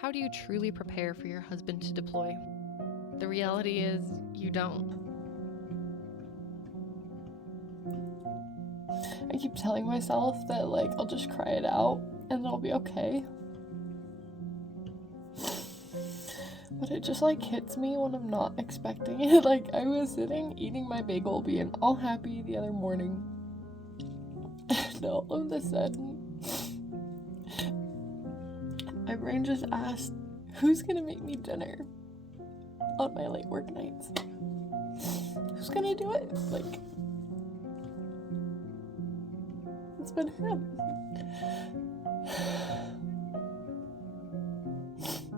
How do you truly prepare for your husband to deploy? The reality is, you don't. I keep telling myself that, like, I'll just cry it out and it'll be okay. But it just, like, hits me when I'm not expecting it. Like, I was sitting, eating my bagel, being all happy the other morning. And all of a sudden, my brain just asked, who's gonna make me dinner on my late work nights? Who's gonna do it? Like, it's been him.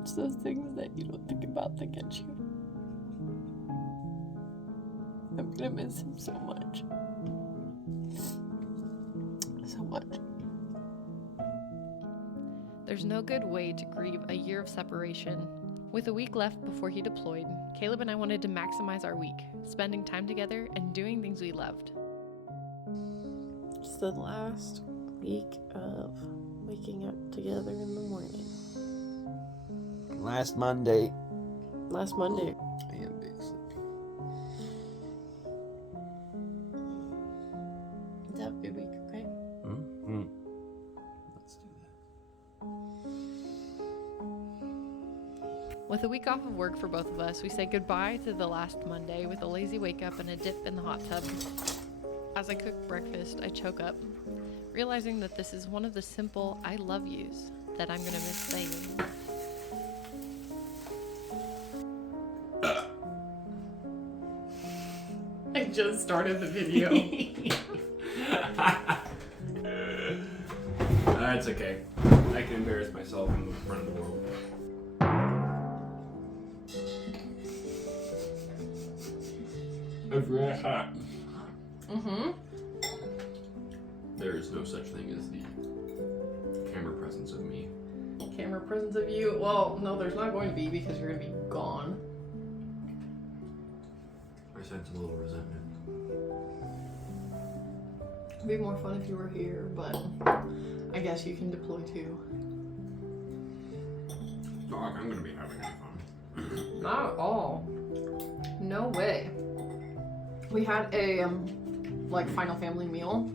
It's those things that you don't think about that get you. I'm gonna miss him so much. So much. There's no good way to grieve a year of separation. With a week left before he deployed, Caleb and I wanted to maximize our week, spending time together and doing things we loved. It's the last week of waking up together in the morning. Last Monday. Last Monday. I am big sleepy. Is that your week, okay? Mm-hmm. Let's do that. With a week off of work for both of us, we say goodbye to the last Monday with a lazy wake up and a dip in the hot tub. As I cook breakfast, I choke up, realizing that this is one of the simple I love yous that I'm going to miss saying. I just started the video. That's okay. I can embarrass myself in the front of the world. It's really hot. Mm-hmm. There is no such thing as the camera presence of me. Camera presence of you? Well, no, there's not going to be because you're going to be gone. I sense a little resentment. It'd be more fun if you were here, but I guess you can deploy too. Dog, I'm gonna be having fun. Not at all. No way. We had a final family meal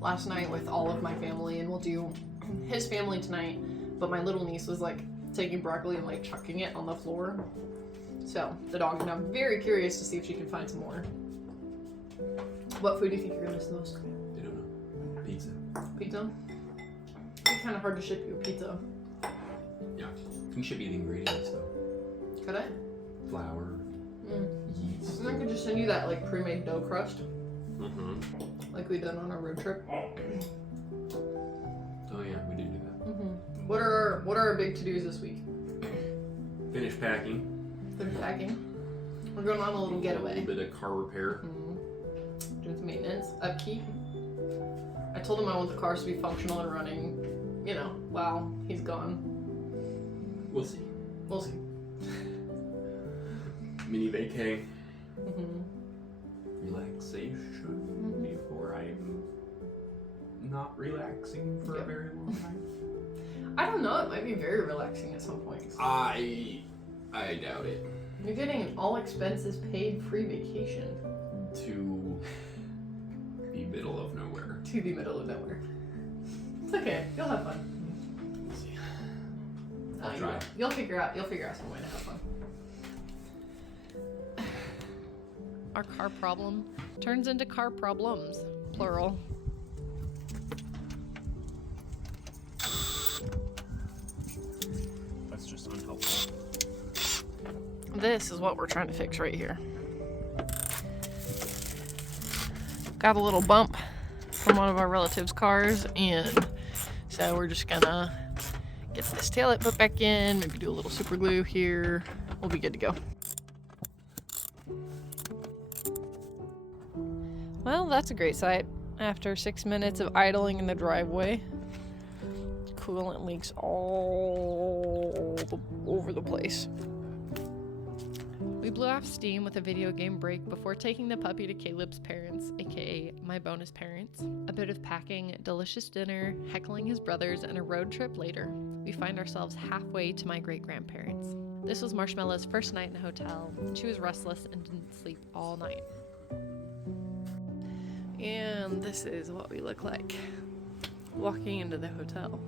last night with all of my family, and we'll do his family tonight. But my little niece was like taking broccoli and like chucking it on the floor. So the dog, and I'm very curious to see if she can find some more. What food do you think you're gonna miss the most? I don't know. Pizza. Pizza? It's kind of hard to ship you a pizza. Yeah. You should be the ingredients though. Could I? Flour, yeast. And I could just send you that like pre-made dough crust, Mm-hmm. like we did on our road trip. Oh yeah, we did do that. Mm-hmm. What are our big to-dos this week? Finish packing. Finish packing. We're going on a little A getaway. little bit of car repair. Mm-hmm. Doing some maintenance, upkeep. I told him I want the cars to be functional and running, while he's gone. We'll see. We'll see. Mini vacay. Mm-hmm. Relaxation before I'm not relaxing for a very long time. I don't know. It might be very relaxing at some points. I doubt it. You're getting an all expenses paid free vacation To the middle of nowhere. to the middle of nowhere. It's okay. You'll have fun. We'll see. You I'll try. will. You'll figure out some way to have fun. Our car problem turns into car problems, plural. That's just unhelpful. This is what we're trying to fix right here. Got a little bump from one of our relatives' cars, and so we're just gonna get this taillight put back in, maybe do a little super glue here. We'll be good to go. Well, that's a great sight. After 6 minutes of idling in the driveway, coolant leaks all over the place. We blew off steam with a video game break before taking the puppy to Caleb's parents, aka my bonus parents. A bit of packing, delicious dinner, heckling his brothers, and a road trip later, we find ourselves halfway to my great-grandparents. This was Marshmallow's first night in a hotel, and she was restless and didn't sleep all night. And this is what we look like walking into the hotel.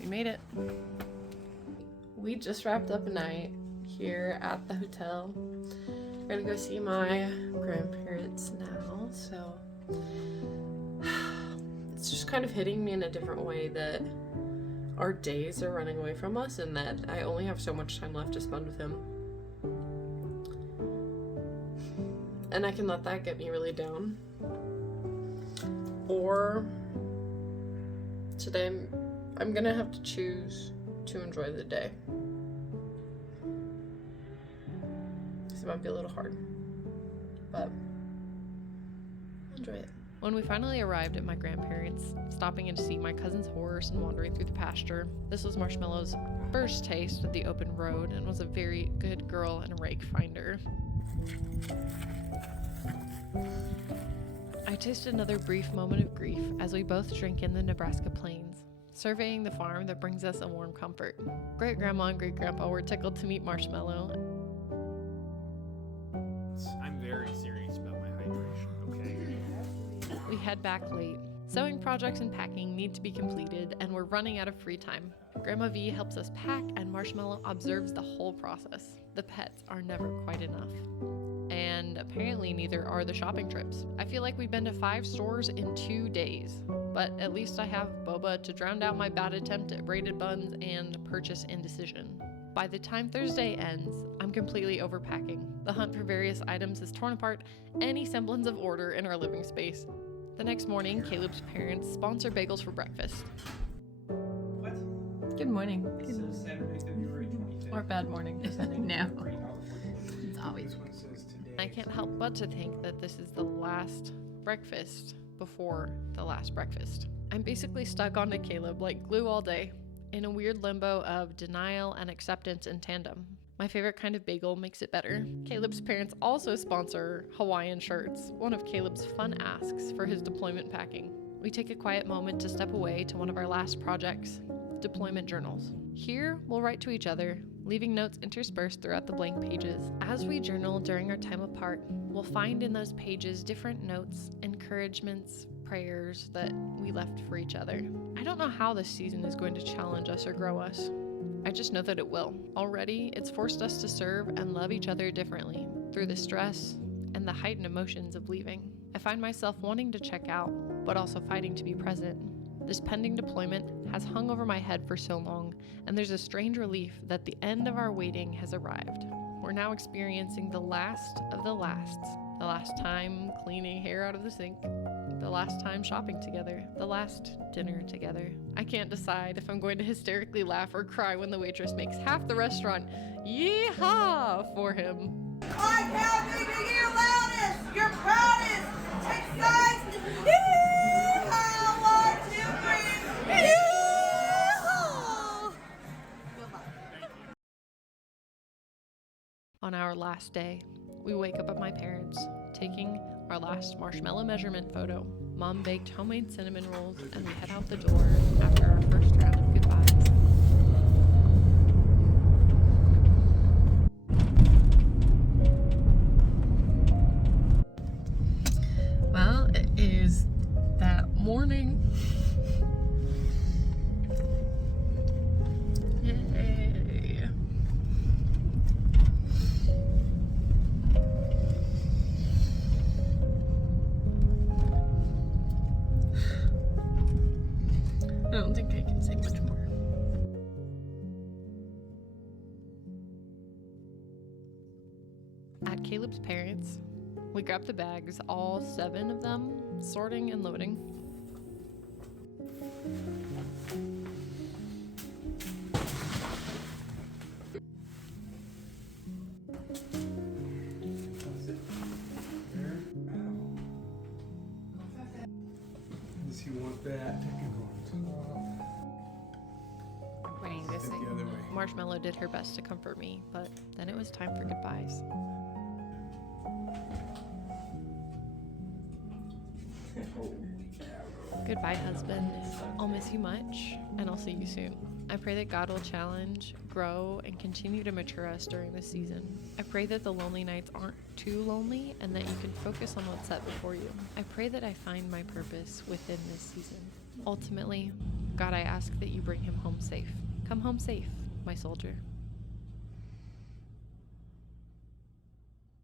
We made it. We just wrapped up a night here at the hotel. We're gonna go see my grandparents now, so it's just kind of hitting me in a different way that our days are running away from us and that I only have so much time left to spend with him. And I can let that get me really down. Or today I'm gonna have to choose to enjoy the day. This might be a little hard, but I'll enjoy it. When we finally arrived at my grandparents', stopping in to see my cousin's horse and wandering through the pasture, this was Marshmallow's first taste of the open road and was a very good girl and rake finder. I tasted another brief moment of grief as we both drink in the Nebraska plains, surveying the farm that brings us a warm comfort. Great-grandma and great-grandpa were tickled to meet Marshmallow. I'm very serious about my hydration, okay? We head back late. Sewing projects and packing need to be completed, and we're running out of free time. Grandma V helps us pack, and Marshmallow observes the whole process. The pets are never quite enough. And apparently neither are the shopping trips. I feel like we've been to 5 stores in 2 days, but at least I have boba to drown out my bad attempt at braided buns and purchase indecision. By the time Thursday ends, I'm completely overpacking. The hunt for various items has torn apart any semblance of order in our living space. The next morning, Caleb's parents sponsor bagels for breakfast. What? Good morning. It says Saturday, February 25th. Or bad morning. No. It's always. This one says today. I can't help but to think that this is the last breakfast before the last breakfast. I'm basically stuck onto Caleb like glue all day, in a weird limbo of denial and acceptance in tandem. My favorite kind of bagel makes it better. Caleb's parents also sponsor Hawaiian shirts, one of Caleb's fun asks for his deployment packing. We take a quiet moment to step away to one of our last projects, deployment journals. Here, we'll write to each other, leaving notes interspersed throughout the blank pages. As we journal during our time apart, we'll find in those pages different notes, encouragements, prayers that we left for each other. I don't know how this season is going to challenge us or grow us. I just know that it will. Already, it's forced us to serve and love each other differently through the stress and the heightened emotions of leaving. I find myself wanting to check out, but also fighting to be present. This pending deployment has hung over my head for so long, and there's a strange relief that the end of our waiting has arrived. We're now experiencing the last of the lasts. The last time cleaning hair out of the sink. The last time shopping together. The last dinner together. I can't decide if I'm going to hysterically laugh or cry when the waitress makes half the restaurant yee-haw for him. I count you to your loudest, your proudest. Take sides. Yeehaw! 1, 2, 3. Yeehaw! On our last day, we wake up at my parents', taking our last marshmallow measurement photo. Mom baked homemade cinnamon rolls, and we head out the door after our first round of goodbyes. Well, it is that morning. Yay. I don't think I can say much more. At Caleb's parents', we grab the bags, all 7 of them, sorting and loading. Does he want that? Wait, this The other way. Marshmallow did her best to comfort me, but then it was time for goodbyes. Goodbye, husband. I'll miss you much, and I'll see you soon. I pray that God will challenge, grow, and continue to mature us during this season. I pray that the lonely nights aren't too lonely and that you can focus on what's set before you. I pray that I find my purpose within this season. Ultimately, God, I ask that you bring him home safe. Come home safe, my soldier.